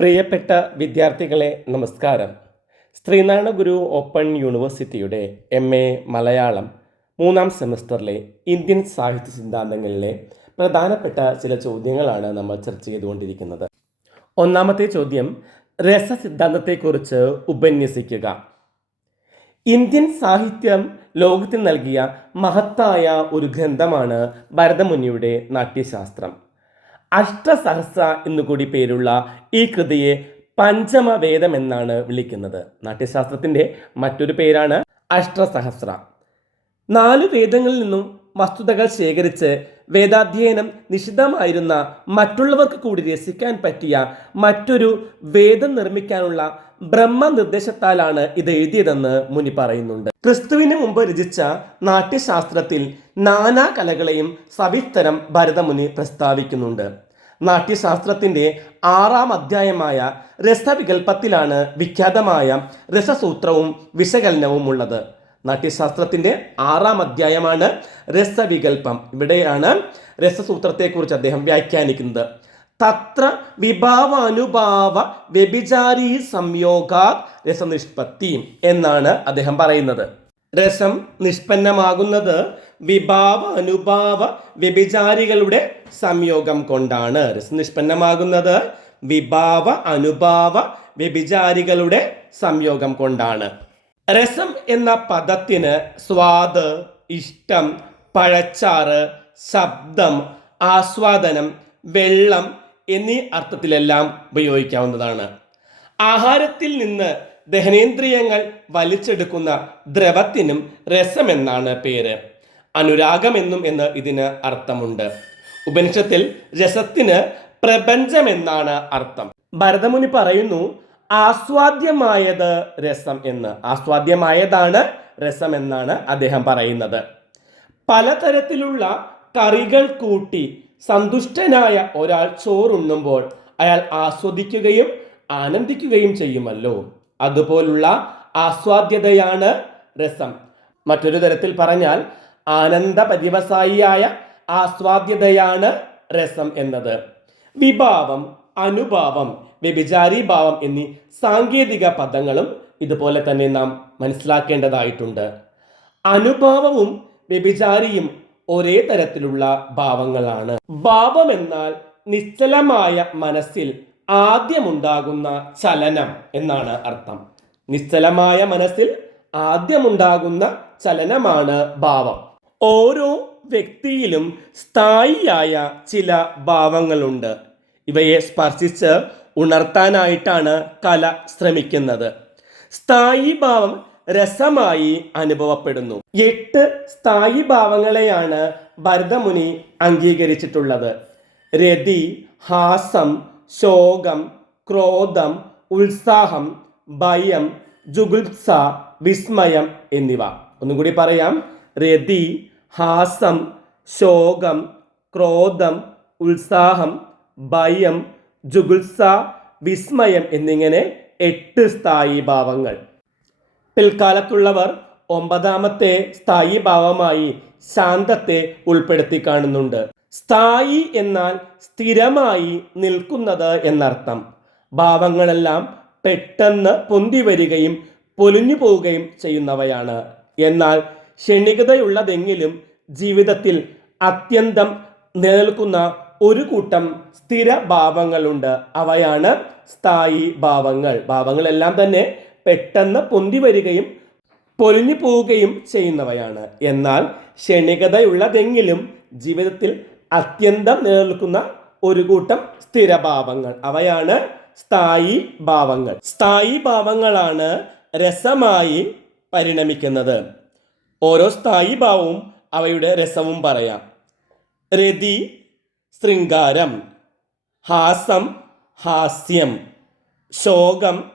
പ്രിയപ്പെട്ട വിദ്യാർത്ഥികളെ നമസ്കാരം. ശ്രീനാരായണ ഗുരു ഓപ്പൺ യൂണിവേഴ്സിറ്റിയുടെ എം എ മലയാളം മൂന്നാം സെമസ്റ്ററിലെ ഇന്ത്യൻ സാഹിത്യ സിദ്ധാന്തങ്ങളിലെ പ്രധാനപ്പെട്ട ചില ചോദ്യങ്ങളാണ് നമ്മൾ ചർച്ച ചെയ്തുകൊണ്ടിരിക്കുന്നത്. ഒന്നാമത്തെ ചോദ്യം രസസിദ്ധാന്തത്തെക്കുറിച്ച് ഉപന്യസിക്കുക. ഇന്ത്യൻ സാഹിത്യം ലോകത്തിന് നൽകിയ മഹത്തായ ഒരു ഗ്രന്ഥമാണ് ഭരതമുനിയുടെ നാട്യശാസ്ത്രം. അഷ്ടസഹസ്ര എന്നുകൂടി പേരുള്ള ഈ കൃതിയെ പഞ്ചമവേദം എന്നാണ് വിളിക്കുന്നത്. നാട്യശാസ്ത്രത്തിന്റെ മറ്റൊരു പേരാണ് അഷ്ടസഹസ്ര. നാല് വേദങ്ങളിൽ നിന്നും വസ്തുതകൾ ശേഖരിച്ച് വേദാധ്യയനം നിഷിദ്ധമായിരുന്ന മറ്റുള്ളവർക്ക് കൂടി രസിക്കാൻ പറ്റിയ മറ്റൊരു വേദം നിർമ്മിക്കാനുള്ള ബ്രഹ്മനിർദ്ദേശത്താലാണ് ഇത് എഴുതിയതെന്ന് മുനി പറയുന്നുണ്ട്. ക്രിസ്തുവിന് മുമ്പ് രചിച്ച നാട്യശാസ്ത്രത്തിൽ നാനാ കലകളെയും സവിസ്തരം ഭരതമുനി പ്രസ്താവിക്കുന്നുണ്ട്. നാട്യശാസ്ത്രത്തിന്റെ ആറാം അധ്യായമായ രസവികൽപ്പത്തിലാണ് വിഖ്യാതമായ രസസൂത്രവും വിശകലനവും ഉള്ളത് നാട്യശാസ്ത്രത്തിന്റെ ആറാം അധ്യായമാണ് രസവികൽപ്പം. ഇവിടെയാണ് രസസൂത്രത്തെക്കുറിച്ച് അദ്ദേഹം വ്യാഖ്യാനിക്കുന്നത്. തത്ര വിഭാവാനുഭാവ വ്യഭിചാരി സംയോഗാ രസനിഷ്പത്തി എന്നാണ് അദ്ദേഹം പറയുന്നത്. രസം നിഷ്പന്നമാകുന്നത് വിഭാവ അനുഭാവ വ്യഭിചാരികളുടെ സംയോഗം കൊണ്ടാണ് രസം നിഷ്പന്നമാകുന്നത്. വിഭാവ അനുഭാവ വ്യഭിചാരികളുടെ സംയോഗം കൊണ്ടാണ്. രസം എന്ന പദത്തിന് സ്വാദ് ഇഷ്ടം പഴച്ചാറ് ശബ്ദം ആസ്വാദനം വെള്ളം എന്നീ അർത്ഥത്തിലെല്ലാം ഉപയോഗിക്കാവുന്നതാണ്. ആഹാരത്തിൽ നിന്ന് ദഹനേന്ദ്രിയങ്ങൾ വലിച്ചെടുക്കുന്ന ദ്രവത്തിനും രസമെന്നാണ് പേര്. അനുരാഗമെന്നും എന്ന് ഇതിന് അർത്ഥമുണ്ട്. ഉപനിഷത്തിൽ രസത്തിന് പ്രപഞ്ചമെന്നാണ് അർത്ഥം. ഭരതമുനി പറയുന്നു ആസ്വാദ്യമായത് രസം എന്ന്. ആസ്വാദ്യമായതാണ് രസം എന്നാണ് അദ്ദേഹം പറയുന്നത്. പലതരത്തിലുള്ള കറികൾ കൂട്ടി സന്തുഷ്ടനായ ഒരാൾ ചോറുണ്ണുമ്പോൾ അയാൾ ആസ്വദിക്കുകയും ആനന്ദിക്കുകയും ചെയ്യുമല്ലോ. അതുപോലുള്ള ആസ്വാദ്യതയാണ് രസം. മറ്റൊരു തരത്തിൽ പറഞ്ഞാൽ ആനന്ദ പര്യവസായിയായ ആസ്വാദ്യതയാണ് രസം എന്നത്. വിഭാവം അനുഭാവം വ്യഭിചാരി ഭാവം എന്നീ സാങ്കേതിക പദങ്ങളും ഇതുപോലെ തന്നെ നാം മനസ്സിലാക്കേണ്ടതായിട്ടുണ്ട്. അനുഭാവവും വ്യഭിചാരിയും ഒരേ തരത്തിലുള്ള ഭാവങ്ങളാണ്. ഭാവം എന്നാൽ നിശ്ചലമായ മനസ്സിൽ ആദ്യമുണ്ടാകുന്ന ചലനം എന്നാണ് അർത്ഥം. നിശ്ചലമായ മനസ്സിൽ ആദ്യമുണ്ടാകുന്ന ചലനമാണ് ഭാവം. ഓരോ വ്യക്തിയിലും സ്ഥായിയായ ചില ഭാവങ്ങളുണ്ട്. ഇവയെ സ്പർശിച്ച് ഉണർത്താനായിട്ടാണ് കല ശ്രമിക്കുന്നത്. സ്ഥായി ഭാവം രസമായി അനുഭവപ്പെടുന്നു. എട്ട് സ്ഥായി ഭാവങ്ങളെയാണ് ഭരതമുനി അംഗീകരിച്ചിട്ടുള്ളത്. രതി ഹാസം ശോകം ക്രോധം ഉത്സാഹം ഭയം ജുഗുപ്സ വിസ്മയം എന്നിവ. ഒന്നും കൂടി പറയാം. രതി ഹാസം ശോകം ക്രോധം ഉത്സാഹം ഭയം ജുഗുത്സ വിസ്മയം എന്നിങ്ങനെ എട്ട് സ്ഥായി ഭാവങ്ങൾ. പിൽക്കാലത്തുള്ളവർ ഒമ്പതാമത്തെ സ്ഥായി ഭാവമായി ശാന്തത്തെ ഉൾപ്പെടുത്തി കാണുന്നുണ്ട്. സ്ഥായി എന്നാൽ സ്ഥിരമായി നിൽക്കുന്നത് എന്നർത്ഥം. ഭാവങ്ങളെല്ലാം പെട്ടെന്ന് പൊന്തി വരികയും പൊലിഞ്ഞു പോവുകയും ചെയ്യുന്നവയാണ്. എന്നാൽ ക്ഷണികതയുള്ളതെങ്കിലും ജീവിതത്തിൽ അത്യന്തം നിലനിൽക്കുന്ന ഒരു കൂട്ടം സ്ഥിര ഭാവങ്ങളുണ്ട്. അവയാണ് സ്ഥായി ഭാവങ്ങൾ. ഭാവങ്ങളെല്ലാം തന്നെ പെട്ടെന്ന് പൊന്തി വരികയും പൊലിഞ്ഞു പോവുകയും ചെയ്യുന്നവയാണ്. എന്നാൽ ക്ഷണികതയുള്ളതെങ്കിലും ജീവിതത്തിൽ അത്യന്തം നിലനിൽക്കുന്ന ഒരു കൂട്ടം സ്ഥിരഭാവങ്ങൾ അവയാണ് സ്ഥായി ഭാവങ്ങൾ. സ്ഥായി ഭാവങ്ങളാണ് രസമായി പരിണമിക്കുന്നത്. ഓരോ സ്ഥായി ഭാവവും അവയുടെ രസവും പറയാം. രതി ശൃംഗാരം ഹാസം ഹാസ്യം ശോകം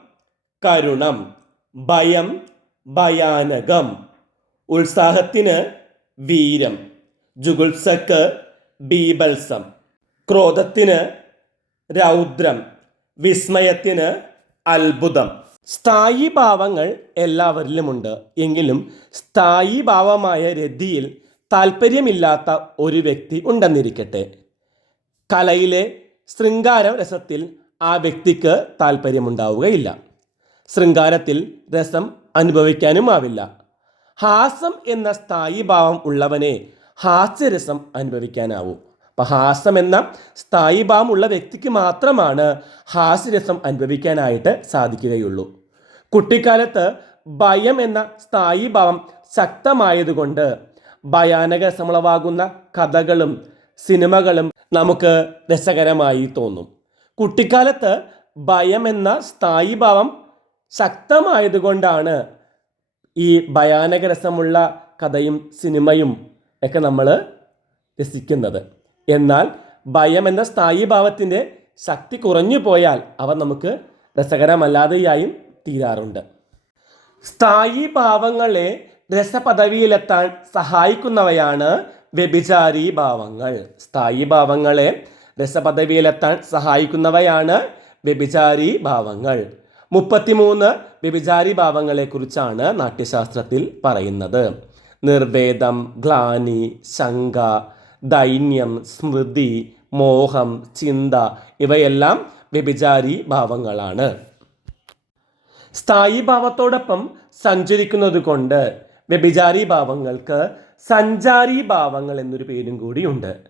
കരുണം ഭയം ഭയാനകം ഉത്സാഹത്തിന് വീരം ജുഗുത്സക്ക് ബീബത്സം ക്രോധത്തിന് രൗദ്രം വിസ്മയത്തിന് അത്ഭുതം. സ്ഥായി ഭാവങ്ങൾ എല്ലാവരിലുമുണ്ട്. എങ്കിലും സ്ഥായി ഭാവമായ രതിയിൽ താല്പര്യമില്ലാത്ത ഒരു വ്യക്തി ഉണ്ടെന്നിരിക്കട്ടെ. കലയിലെ ശൃംഗാര രസത്തിൽ ആ വ്യക്തിക്ക് താല്പര്യമുണ്ടാവുകയില്ല ശൃംഗാരത്തിൽ രസം അനുഭവിക്കാനുമാവില്ല. ഹാസം എന്ന സ്ഥായി ഭാവം ഉള്ളവനെ ഹാസ്യരസം അനുഭവിക്കാനാവൂ. അപ്പം ഹാസം എന്ന സ്ഥായി ഭാവം ഉള്ള വ്യക്തിക്ക് മാത്രമാണ് ഹാസ്യരസം അനുഭവിക്കാനായിട്ട് സാധിക്കുകയുള്ളൂ. കുട്ടിക്കാലത്ത് ഭയം എന്ന സ്ഥായി ഭാവം ശക്തമായതുകൊണ്ട് ഭയാനക രസമുളവാകുന്ന കഥകളും സിനിമകളും നമുക്ക് രസകരമായി തോന്നും. കുട്ടിക്കാലത്ത് ഭയം എന്ന സ്ഥായി ഭാവം ശക്തമായതുകൊണ്ടാണ് ഈ ഭയാനക രസമുള്ള കഥയും സിനിമയും ഒക്കെ നമ്മൾ രസിക്കുന്നത്. എന്നാൽ ഭയം എന്ന സ്ഥായി ഭാവത്തിന്റെ ശക്തി കുറഞ്ഞു പോയാൽ അവ നമുക്ക് രസകരമല്ലാതെയായും തീരാറുണ്ട്. സ്ഥായി ഭാവങ്ങളെ രസപദവിയിലെത്താൻ സഹായിക്കുന്നവയാണ് വ്യഭിചാരി ഭാവങ്ങൾ സ്ഥായി ഭാവങ്ങളെ രസപദവിയിലെത്താൻ സഹായിക്കുന്നവയാണ് വ്യഭിചാരി ഭാവങ്ങൾ മുപ്പത്തിമൂന്ന് വ്യഭിചാരി ഭാവങ്ങളെക്കുറിച്ചാണ് നാട്യശാസ്ത്രത്തിൽ പറയുന്നത്. നിർവേദം ഗ്ലാനി ശങ്ക ദൈന്യം സ്മൃതി മോഹം ചിന്ത ഇവയെല്ലാം വ്യഭിചാരി ഭാവങ്ങളാണ്. സ്ഥായി ഭാവത്തോടൊപ്പം സഞ്ചരിക്കുന്നത് കൊണ്ട് വ്യഭിചാരി ഭാവങ്ങൾക്ക് സഞ്ചാരി ഭാവങ്ങൾ എന്നൊരു പേരും കൂടിയുണ്ട്.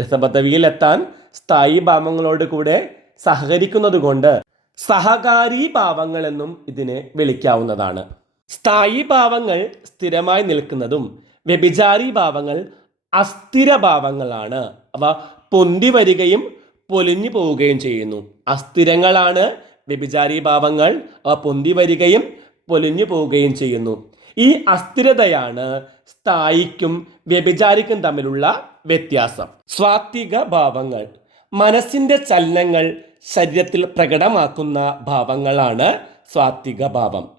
രസപദവിയിലെത്താൻ സ്ഥായി ഭാവങ്ങളോട് കൂടെ സഹകരിക്കുന്നത് കൊണ്ട് സഹകാരി ഭാവങ്ങൾ എന്നും ഇതിനെ വിളിക്കാവുന്നതാണ്. സ്ഥായി ഭാവങ്ങൾ സ്ഥിരമായി നിൽക്കുന്നതും വ്യഭിചാരി ഭാവങ്ങൾ അസ്ഥിര ഭാവങ്ങളാണ് അവ പൊന്തി വരികയും പൊലിഞ്ഞു പോവുകയും ചെയ്യുന്നു. അസ്ഥിരങ്ങളാണ് വ്യഭിചാരി ഭാവങ്ങൾ. അവ പൊന്തി വരികയും പൊലിഞ്ഞു പോവുകയും ചെയ്യുന്നു. ഈ അസ്ഥിരതയാണ് സ്ഥായിക്കും വ്യഭിചാരിക്കും തമ്മിലുള്ള വ്യത്യാസം. സ്വാത്വിക ഭാവങ്ങൾ. മനസ്സിന്റെ ചലനങ്ങൾ ശരീരത്തിൽ പ്രകടമാക്കുന്ന ഭാവങ്ങളാണ് സ്വാത്വിക ഭാവം.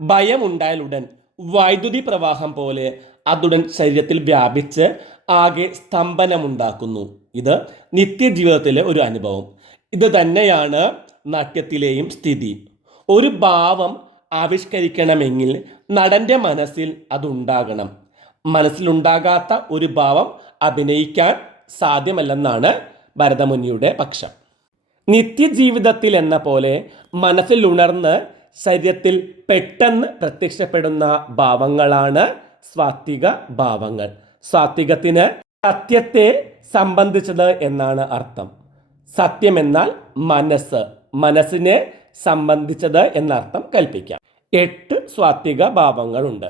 ഭയമുണ്ടായാലുടൻ വൈദ്യുതി പ്രവാഹം പോലെ അതുടൻ ശരീരത്തിൽ വ്യാപിച്ച് ആകെ സ്തംഭനമുണ്ടാക്കുന്നു. ഇത് നിത്യജീവിതത്തിലെ ഒരു അനുഭവം. ഇത് തന്നെയാണ് നാട്യത്തിലെയും സ്ഥിതി. ഒരു ഭാവം ആവിഷ്കരിക്കണമെങ്കിൽ നടന്റെ മനസ്സിൽ അതുണ്ടാകണം. മനസ്സിലുണ്ടാകാത്ത ഒരു ഭാവം അഭിനയിക്കാൻ സാധ്യമല്ലെന്നാണ് ഭരതമുനിയുടെ പക്ഷം. നിത്യജീവിതത്തിൽ എന്ന പോലെ മനസ്സിൽ ഉണർന്ന് ശരീരത്തിൽ പെട്ടെന്ന് പ്രത്യക്ഷപ്പെടുന്ന ഭാവങ്ങളാണ് സ്വാത്വിക ഭാവങ്ങൾ. സ്വാത്വികത്തിന് സത്യത്തെ സംബന്ധിച്ചത് എന്നാണ് അർത്ഥം. സത്യം എന്നാൽ മനസ്സ്. മനസ്സിനെ സംബന്ധിച്ചത് എന്നർത്ഥം കൽപ്പിക്കാം. എട്ട് സ്വാത്വിക ഭാവങ്ങളുണ്ട്.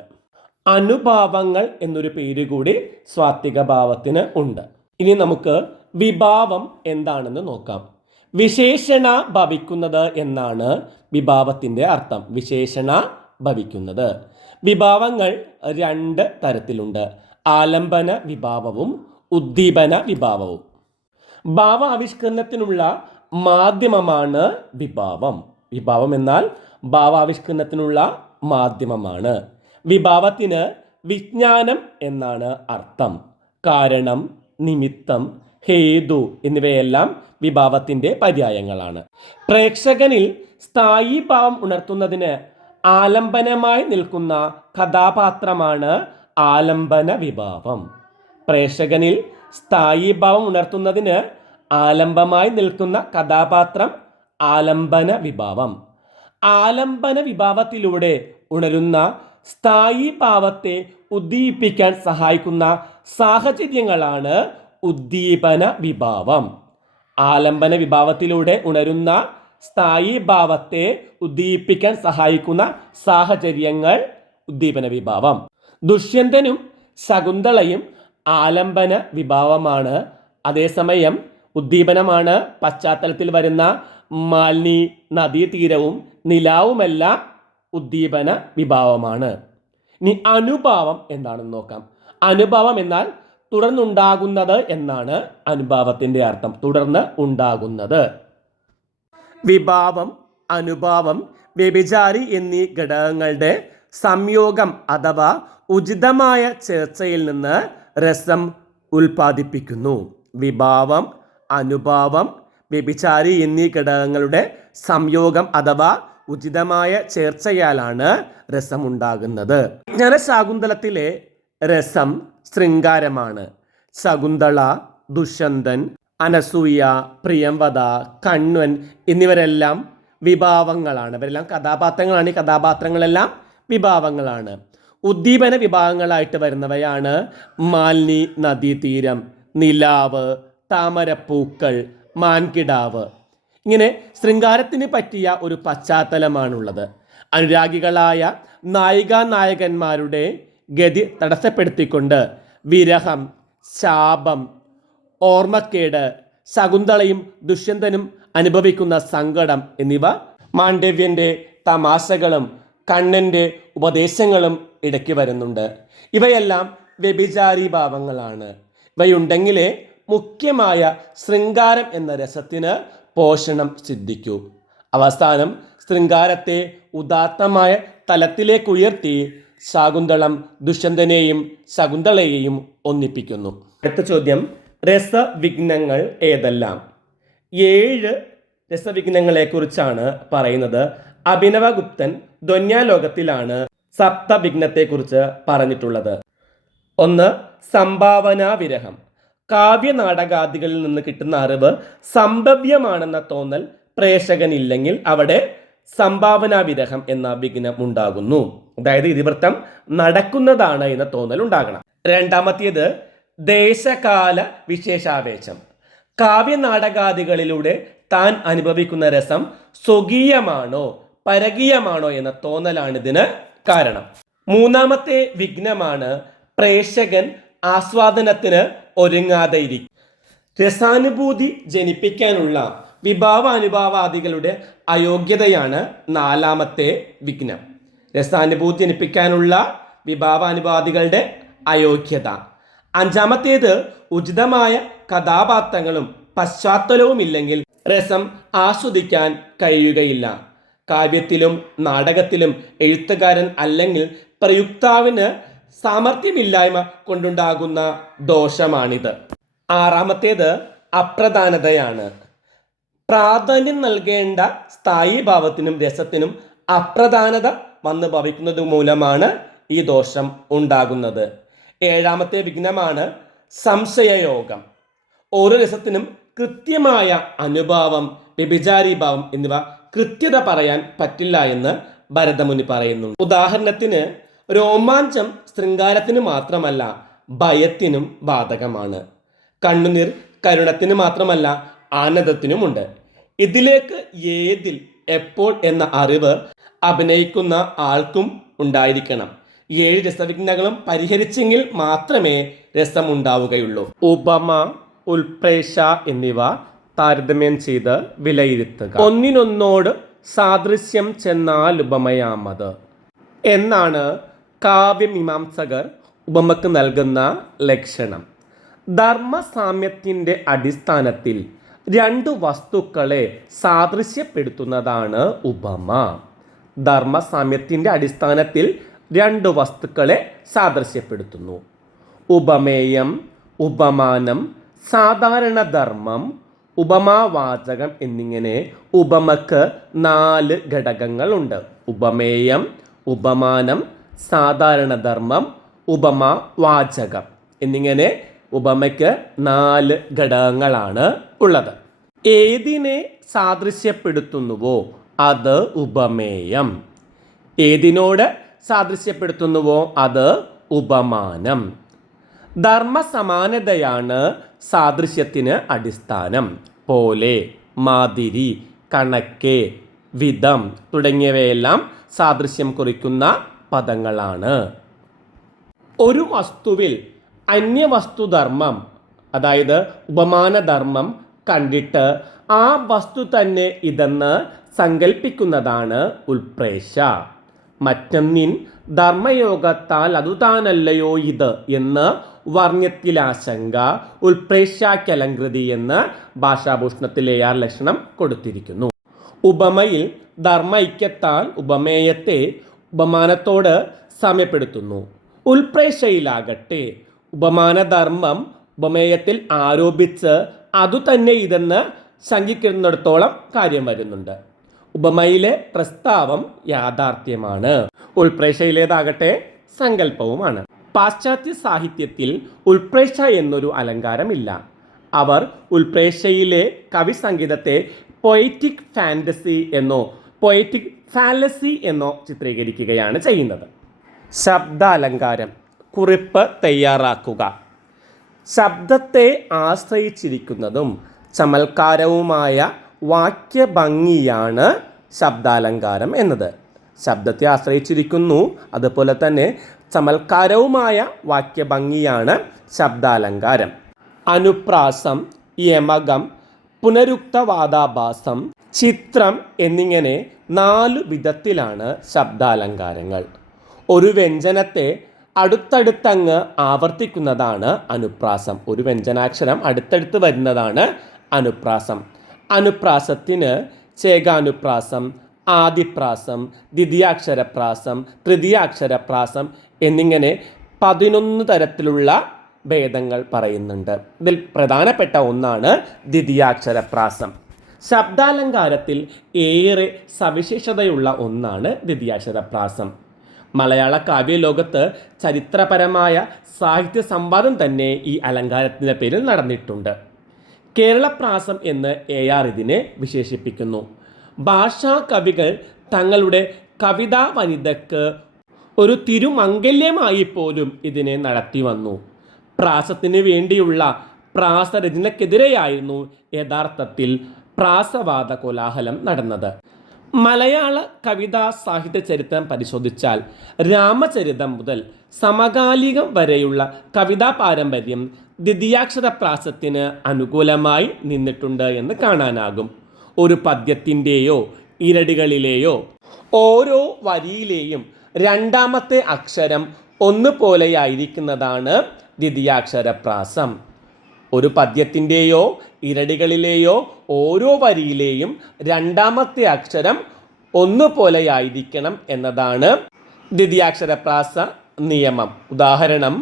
അനുഭാവങ്ങൾ എന്നൊരു പേര് കൂടി സ്വാത്വിക ഭാവത്തിന് ഉണ്ട്. ഇനി നമുക്ക് വിഭാവം എന്താണെന്ന് നോക്കാം. വിശേഷണ ഭവിക്കുന്നത് എന്നാണ് വിഭാവത്തിന്റെ അർത്ഥം. വിശേഷണ ഭവിക്കുന്നത്. വിഭാവങ്ങൾ രണ്ട് തരത്തിലുണ്ട്. ആലംബന വിഭാവവും ഉദ്ദീപന വിഭാവവും. ഭാവ ആവിഷ്കരണത്തിനുള്ള മാധ്യമമാണ് വിഭാവം. വിഭാവം എന്നാൽ ഭാവാവിഷ്കരണത്തിനുള്ള മാധ്യമമാണ്. വിഭാവത്തിന് വിജ്ഞാനം എന്നാണ് അർത്ഥം. കാരണം നിമിത്തം ഹേതു എന്നിവയെല്ലാം വിഭാവത്തിന്റെ പര്യായങ്ങളാണ്. പ്രേക്ഷകനിൽ സ്ഥായി ഭാവം ഉണർത്തുന്നതിന് ആലംബനമായി നിൽക്കുന്ന കഥാപാത്രമാണ് ആലംബന വിഭാവം. പ്രേക്ഷകനിൽ സ്ഥായി ഭാവം ഉണർത്തുന്നതിന് ആലംബമായി നിൽക്കുന്ന കഥാപാത്രം ആലംബന വിഭാവം. ആലംബന വിഭാവത്തിലൂടെ ഉണരുന്ന സ്ഥായി ഭാവത്തെ ഉദ്ദീപിക്കാൻ സഹായിക്കുന്ന സാഹചര്യങ്ങളാണ് ഉദ്ദീപന വിഭാവം. ആലംബന വിഭാവത്തിലൂടെ ഉണരുന്ന സ്ഥായി ഭാവത്തെ ഉദ്ദീപിക്കാൻ സഹായിക്കുന്ന സാഹചര്യങ്ങൾ ഉദ്ദീപന വിഭാവം. ദുഷ്യന്തനും ശകുന്തളയും ആലംബന വിഭാവമാണ്. അതേസമയം ഉദ്ദീപനമാണ് പശ്ചാത്തലത്തിൽ വരുന്ന മാലിനി നദീതീരവും നിലാവുമെല്ലാം ഉദ്ദീപന വിഭാവമാണ്. ഇനി അനുഭാവം എന്താണെന്ന് നോക്കാം. അനുഭാവം എന്നാൽ തുടർന്നുണ്ടാകുന്നത് എന്നാണ് അനുഭാവത്തിന്റെ അർത്ഥം. തുടർന്ന് ഉണ്ടാകുന്നത്. വിഭാവം അനുഭാവം വ്യഭിചാരി എന്നീ ഘടകങ്ങളുടെ സംയോഗം അഥവാ ഉചിതമായ ചേർച്ചയിൽ നിന്ന് രസം ഉൽപ്പാദിപ്പിക്കുന്നു. വിഭാവം അനുഭാവം വ്യഭിചാരി എന്നീ ഘടകങ്ങളുടെ സംയോഗം അഥവാ ഉചിതമായ ചേർച്ചയാലാണ് രസമുണ്ടാകുന്നത്. ജ്ഞാനശാകുന്തലത്തിലെ രസം ശൃംഗാരമാണ്. ശകുന്തള ദുഷ്യന്തൻ അനസൂയ പ്രിയംവദ കണ്ണൻ എന്നിവരെല്ലാം വിഭാവങ്ങളാണ്. ഇവരെല്ലാം കഥാപാത്രങ്ങളാണ്. ഈ കഥാപാത്രങ്ങളെല്ലാം വിഭാവങ്ങളാണ്. ഉദ്ദീപന വിഭാഗങ്ങളായിട്ട് വരുന്നവയാണ് മാലിനി നദീതീരം നിലാവ് താമരപ്പൂക്കൾ മാൻകിടാവ്. ഇങ്ങനെ ശൃംഗാരത്തിന് പറ്റിയ ഒരു പശ്ചാത്തലമാണുള്ളത്. അനുരാഗികളായ നായികാ നായകന്മാരുടെ ഗതി തടസ്സപ്പെടുത്തിക്കൊണ്ട് വിരഹം ശാപം ഓർമ്മക്കേട് ശകുന്തളയും ദുഷ്യന്തനും അനുഭവിക്കുന്ന സങ്കടം എന്നിവ മാണ്ഡവ്യന്റെ തമാശകളും കണ്ണന്റെ ഉപദേശങ്ങളും ഇടയ്ക്ക് വരുന്നുണ്ട്. ഇവയെല്ലാം വ്യഭിചാരി ഭാവങ്ങളാണ്. ഇവയുണ്ടെങ്കിലേ മുഖ്യമായ ശൃംഗാരം എന്ന രസത്തിന് പോഷണം സിദ്ധിക്കൂ. അവസാനം ശൃംഗാരത്തെ ഉദാത്തമായ തലത്തിലേക്ക് ഉയർത്തി ശാകുന്തളം ദുഷ്യന്തനെയും ശകുന്തളയെയും ഒന്നിപ്പിക്കുന്നു. അടുത്ത ചോദ്യം രസവിഘ്നങ്ങൾ ഏതെല്ലാം? ഏഴ് രസവിഘ്നങ്ങളെക്കുറിച്ചാണ് പറയുന്നത്. അഭിനവഗുപ്തൻ ധ്വന്യാലോകത്തിലാണ് സപ്തവിഘ്നത്തെക്കുറിച്ച് പറഞ്ഞിട്ടുള്ളത്. ഒന്ന് സംഭാവനാ വിരഹം കാവ്യനാടകാദികളിൽ നിന്ന് കിട്ടുന്ന അറിവ് സംഭവ്യമാണെന്ന തോന്നൽ പ്രേക്ഷകനില്ലെങ്കിൽ അവിടെ സംഭാവനാ വിരഹം എന്ന വിഘ്നം ഉണ്ടാകുന്നു. അതായത് ഇതിവൃത്തം നടക്കുന്നതാണ് എന്ന തോന്നൽ ഉണ്ടാകണം. രണ്ടാമത്തേത് ദേശകാല വിശേഷാവേശം. കാവ്യനാടകാദികളിലൂടെ താൻ അനുഭവിക്കുന്ന രസം സ്വകീയമാണോ പരകീയമാണോ എന്ന തോന്നലാണ് ഇതിന് കാരണം. മൂന്നാമത്തെ വിഘ്നമാണ് പ്രേക്ഷകൻ ആസ്വാദനത്തിന് ഒരുങ്ങാതെ ഇരിക്കും. രസാനുഭൂതി ജനിപ്പിക്കാനുള്ള വിഭാവാനുഭാവാദികളുടെ അയോഗ്യതയാണ് നാലാമത്തെ വിഘ്നം. രസാനുഭൂതി ജനിപ്പിക്കാനുള്ള വിഭാവാനുഭാദികളുടെ അയോഗ്യത. അഞ്ചാമത്തേത് ഉചിതമായ കഥാപാത്രങ്ങളും പശ്ചാത്തലവും ഇല്ലെങ്കിൽ രസം ആസ്വദിക്കാൻ കഴിയുകയില്ല. കാവ്യത്തിലും നാടകത്തിലും എഴുത്തുകാരൻ അല്ലെങ്കിൽ പ്രയുക്താവിന് സാമർഥ്യമില്ലായ്മ കൊണ്ടുണ്ടാകുന്ന ദോഷമാണിത്. ആറാമത്തേത് അപ്രധാനതയാണ്. പ്രാധാന്യം നൽകേണ്ട സ്ഥായി ഭാവത്തിനും രസത്തിനും അപ്രധാനത വന്ന് ഭവിക്കുന്നത് മൂലമാണ് ഈ ദോഷം ഉണ്ടാകുന്നത്. ഏഴാമത്തെ വിഘ്നമാണ് സംശയയോഗം. ഓരോ രസത്തിനും കൃത്യമായ അനുഭാവം വ്യഭിചാരീഭാവം എന്നിവ കൃത്യത പറയാൻ പറ്റില്ല എന്ന് ഭരതമുനി പറയുന്നു. ഉദാഹരണത്തിന് രോമാഞ്ചം ശൃംഗാരത്തിന് മാത്രമല്ല ഭയത്തിനും ബാധകമാണ്. കണ്ണുനീർ കരുണത്തിന് മാത്രമല്ല ആനന്ദത്തിനുമുണ്ട് ഇതിലേക്ക് ഏതിൽ എപ്പോൾ എന്ന അറിവ് അഭിനയിക്കുന്ന ആൾക്കും ഉണ്ടായിരിക്കണം. ഏഴ് രസവിഘ്നങ്ങളും പരിഹരിച്ചെങ്കിൽ മാത്രമേ രസമുണ്ടാവുകയുള്ളൂ. ഉപമ ഉൽപ്രേഷ എന്നിവ താരതമ്യം ചെയ്ത് വിലയിരുത്തുക. ഒന്നിനൊന്നോട് സാദൃശ്യം ചെന്നാൽ ഉപമയാമത്. എന്നാണ് കാവ്യമീമാംസകർ ഉപമക്ക് നൽകുന്ന ലക്ഷണം. ധർമ്മസാമ്യത്തിന്റെ അടിസ്ഥാനത്തിൽ രണ്ട് വസ്തുക്കളെ സാദൃശ്യപ്പെടുത്തുന്നതാണ് ഉപമ. ധർമ്മസാമ്യത്തിന്റെ അടിസ്ഥാനത്തിൽ രണ്ട് വസ്തുക്കളെ സാദൃശ്യപ്പെടുത്തുന്നു. ഉപമേയം ഉപമാനം സാധാരണ ധർമ്മം ഉപമാവാചകം എന്നിങ്ങനെ ഉപമക്ക് നാല് ഘടകങ്ങളുണ്ട്. ഉപമേയം ഉപമാനം സാധാരണ ധർമ്മം ഉപമ വാചകം എന്നിങ്ങനെ ഉപമയ്ക്ക് നാല് ഘടകങ്ങളാണ് ഉള്ളത്. ഏതിനെ സാദൃശ്യപ്പെടുത്തുന്നുവോ അത് ഉപമേയം. ഏതിനോട് സാദൃശ്യപ്പെടുത്തുന്നുവോ? അത് ഉപമാനം. ധർമ്മസമാനതയാണ് സാദൃശ്യത്തിന് അടിസ്ഥാനം. പോലെ മാതിരി കണക്ക് വിധം തുടങ്ങിയവയെല്ലാം സാദൃശ്യം കുറിക്കുന്ന പദങ്ങളാണ്. ഒരു വസ്തുവിൽ അന്യവസ്തുധർമ്മം അതായത് ഉപമാനധർമ്മം കണ്ടിട്ട് ആ വസ്തു തന്നെ ഇതെന്ന് സങ്കല്പിക്കുന്നതാണ് ഉൽപ്രേഷ മറ്റൊന്നിൻ ധർമ്മയോഗത്താൽ അതുതാനല്ലയോ ഇത് എന്ന് വർണ്യത്തിലാശങ്ക ഉൽപ്രേക്ഷാക്കലങ്കൃതി എന്ന് ഭാഷാഭൂഷണത്തിലെ ആർ ലക്ഷണം കൊടുത്തിരിക്കുന്നു. ഉപമയിൽ ധർമ്മൈക്യത്താൽ ഉപമേയത്തെ ഉപമാനത്തോട് സാമ്യപ്പെടുത്തുന്നു. ഉൽപ്രേക്ഷയിലാകട്ടെ ഉപമാനധർമ്മം ഉപമേയത്തിൽ ആരോപിച്ച് അതുതന്നെ ഇതെന്ന് ശങ്കിക്കുന്നിടത്തോളം കാര്യം വരുന്നുണ്ട്. ഉപമയിലെ പ്രസ്താവം യാഥാർത്ഥ്യമാണ്. ഉൾപ്രേക്ഷയിലേതാകട്ടെ സങ്കല്പവുമാണ്. പാശ്ചാത്യ സാഹിത്യത്തിൽ ഉൾപ്രേക്ഷ എന്നൊരു അലങ്കാരമില്ല. അവർ ഉൾപ്രേക്ഷയിലെ കവി സംഗീതത്തെ പൊയറ്റിക് ഫാന്റസി എന്നോ പൊയറ്റിക് ഫാലസി എന്നോ ചിത്രീകരിക്കുകയാണ് ചെയ്യുന്നത്. ശബ്ദാലങ്കാരം കുറിപ്പ് തയ്യാറാക്കുക. ശബ്ദത്തെ ആശ്രയിച്ചിരിക്കുന്നതും ചമൽക്കാരവുമായ വാക്യഭംഗിയാണ് ശബ്ദാലങ്കാരം എന്നത്. ശബ്ദത്തെ ആശ്രയിച്ചിരിക്കുന്നു. അതുപോലെ തന്നെ ചമൽക്കാരവുമായ വാക്യഭംഗിയാണ് ശബ്ദാലങ്കാരം. അനുപ്രാസം യമകം പുനരുക്തവാദാഭാസം ചിത്രം എന്നിങ്ങനെ നാലു വിധത്തിലാണ് ശബ്ദാലങ്കാരങ്ങൾ. ഒരു വ്യഞ്ജനത്തെ അടുത്തടുത്തങ്ങ് ആവർത്തിക്കുന്നതാണ് അനുപ്രാസം. ഒരു വ്യഞ്ജനാക്ഷരം അടുത്തടുത്ത് വരുന്നതാണ് അനുപ്രാസം. അനുപ്രാസത്തിന് ചേകാനുപ്രാസം ആദിപ്രാസം ദ്വിതീയാക്ഷരപ്രാസം തൃതീയാക്ഷരപ്രാസം എന്നിങ്ങനെ പതിനൊന്ന് തരത്തിലുള്ള ഭേദങ്ങൾ പറയുന്നുണ്ട്. ഇതിൽ പ്രധാനപ്പെട്ട ഒന്നാണ് ദ്വിതീയാക്ഷരപ്രാസം. ശബ്ദാലങ്കാരത്തിൽ ഏറെ സവിശേഷതയുള്ള ഒന്നാണ് ദ്വിതീയാക്ഷരപ്രാസം. മലയാള കാവ്യലോകത്ത് ചരിത്രപരമായ സാഹിത്യ സംവാദം തന്നെ ഈ അലങ്കാരത്തിന്റെ പേരിൽ നടന്നിട്ടുണ്ട്. കേരളപ്രാസം എന്ന് എ ആർ ഇതിനെ വിശേഷിപ്പിക്കുന്നു. ഭാഷാ കവികൾ തങ്ങളുടെ കവിതാ വനിതയ്ക്ക് ഒരു തിരുമംഗല്യമായി പോലും ഇതിനെ നടത്തി വന്നു. പ്രാസത്തിന് വേണ്ടിയുള്ള പ്രാസരചനക്കെതിരെയായിരുന്നു യഥാർത്ഥത്തിൽ പ്രാസവാദ കോലാഹലം നടന്നത്. മലയാള കവിതാ സാഹിത്യ ചരിത്രം പരിശോധിച്ചാൽ രാമചരിതം മുതൽ സമകാലികം വരെയുള്ള കവിതാ പാരമ്പര്യം ദ്വിതീയാക്ഷര പ്രാസത്തിന് അനുകൂലമായി നിന്നിട്ടുണ്ട് എന്ന് കാണാനാകും. ഒരു പദ്യത്തിന്റെയോ ഇരടികളിലെയോ ഓരോ വരിയിലെയും രണ്ടാമത്തെ അക്ഷരം ഒന്നുപോലെയായിരിക്കുന്നതാണ് ദ്വിതീയാക്ഷരപ്രാസം ഒരു പദ്യത്തിന്റെയോ ഇരടികളിലെയോ ഓരോ വരിയിലെയും രണ്ടാമത്തെ അക്ഷരം ഒന്നുപോലെയായിരിക്കണം എന്നതാണ് ദ്വിതീയാക്ഷരപ്രാസ നിയമം. ഉദാഹരണം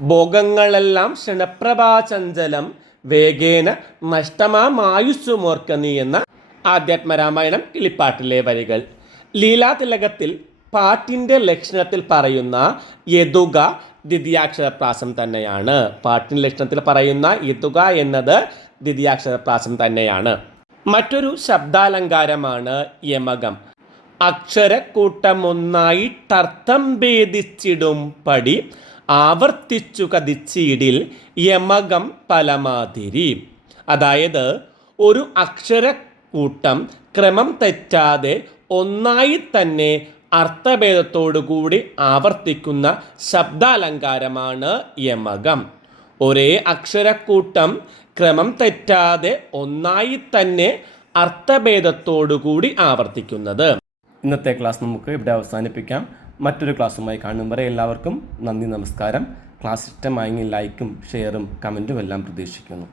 ഭോഗങ്ങളെല്ലാം ക്ഷണപ്രഭാചഞ്ചലം വേഗേന നഷ്ടമായുസ്സുമോർക്ക നീ എന്ന ആധ്യാത്മരാമായണം കിളിപ്പാട്ടിലെ വരികൾ. ലീലാതിലകത്തിൽ പാട്ടിന്റെ ലക്ഷണത്തിൽ പറയുന്ന യതുക ദ്വിതീയാക്ഷരപ്രാസം തന്നെയാണ്. പാട്ടിന്റെ ലക്ഷണത്തിൽ പറയുന്ന യതുക എന്നത് ദ്വിതീയാക്ഷരപ്രാസം തന്നെയാണ്. മറ്റൊരു ശബ്ദാലങ്കാരമാണ് യമകം. അക്ഷരക്കൂട്ടമൊന്നായി തർത്ഥം ഭേദിച്ചിടും പടി. ആവർത്തിച്ചു കതിച്ചിടിൽ യമകം പലമാതിരി. അതായത് ഒരു അക്ഷരക്കൂട്ടം ക്രമം തെറ്റാതെ ഒന്നായി തന്നെ അർത്ഥഭേദത്തോടുകൂടി ആവർത്തിക്കുന്ന ശബ്ദാലങ്കാരമാണ് യമകം. ഒരേ അക്ഷരക്കൂട്ടം ക്രമം തെറ്റാതെ ഒന്നായി തന്നെ അർത്ഥഭേദത്തോടുകൂടി ആവർത്തിക്കുന്നത്. ഇന്നത്തെ ക്ലാസ് നമുക്ക് ഇവിടെ അവസാനിപ്പിക്കാം. മറ്റൊരു ക്ലാസ്സുമായി കാണും വരെ എല്ലാവർക്കും നന്ദി നമസ്കാരം. ക്ലാസ് ഇഷ്ടമായെങ്കിൽ ലൈക്കും ഷെയറും കമന്റും എല്ലാം പ്രതീക്ഷിക്കുന്നു.